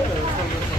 Yeah.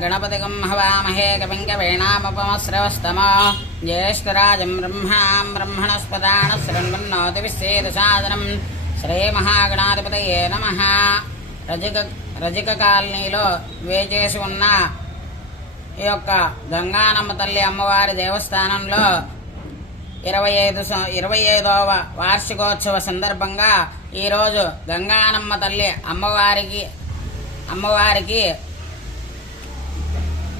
गणपतिगं हवामहे कपिङ्कवेणामपमस्रवस्तमो ज्येष्ठराजं ब्रह्मां ब्रह्मणस्पदानशृण्वन्नोतिविश्वेदसादनं శ్రీమహాగణాధిపతయే నమ రజిక రజిక కాలనీలో వేచేసి ఉన్న ఈ యొక్క గంగానమ్మ తల్లి అమ్మవారి దేవస్థానంలో ఇరవై ఐదు సం- ఇరవై ఐదవ వార్షికోత్సవ సందర్భంగా ఈరోజు గంగానమ్మ తల్లి అమ్మవారికి అమ్మవారికి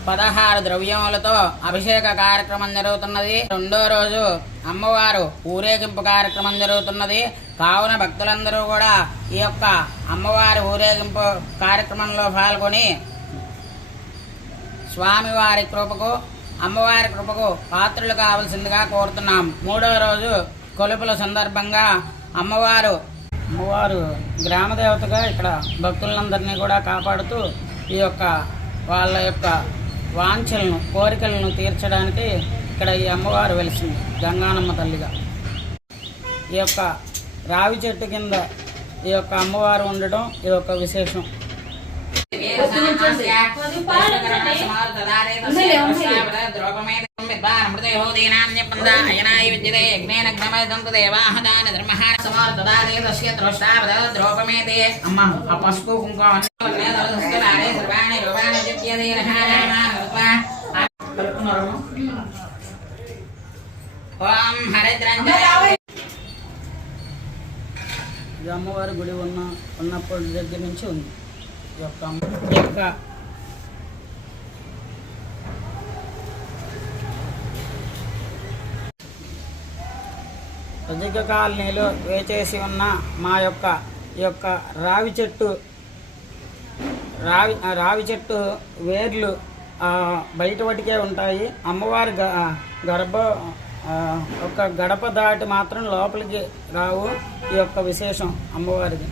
పదహారు ద్రవ్యములతో అభిషేక కార్యక్రమం జరుగుతున్నది. రెండో రోజు అమ్మవారు ఊరేగింపు కార్యక్రమం జరుగుతున్నది. కావున భక్తులందరూ కూడా ఈ యొక్క అమ్మవారి ఊరేగింపు కార్యక్రమంలో పాల్గొని స్వామివారి కృపకు అమ్మవారి కృపకు పాత్రలు కావలసిందిగా కోరుతున్నాం. మూడో రోజు కొలుపుల సందర్భంగా అమ్మవారు అమ్మవారు గ్రామదేవతగా ఇక్కడ భక్తులందరినీ కూడా కాపాడుతూ ఈ యొక్క వాళ్ళ యొక్క వాంఛలను కోరికలను తీర్చడానికి ఇక్కడ ఈ అమ్మవారు వెలిసింది గంగానమ్మ తల్లిగా. ఈ యొక్క రావి చెట్టు కింద ఈ యొక్క అమ్మవారు ఉండడం ఇది ఒక విశేషం. అమ్మ ఆ పసుపు కుంకుమ ఓం ఇది అమ్మవారి గుడి ఉన్న ఉన్నప్పటి దగ్గర నుంచి ఉంది. ఈ యొక్క యొక్క కాలనీలో వేచేసి ఉన్న మా యొక్క ఈ యొక్క రావి చెట్టు రావి రావి చెట్టు వేర్లు బయట వాటికే ఉంటాయి. అమ్మవారి గ గర్భ ఒక గడప దాటి మాత్రం లోపలికి రావు ఈ యొక్క విశేషం అమ్మవారిది.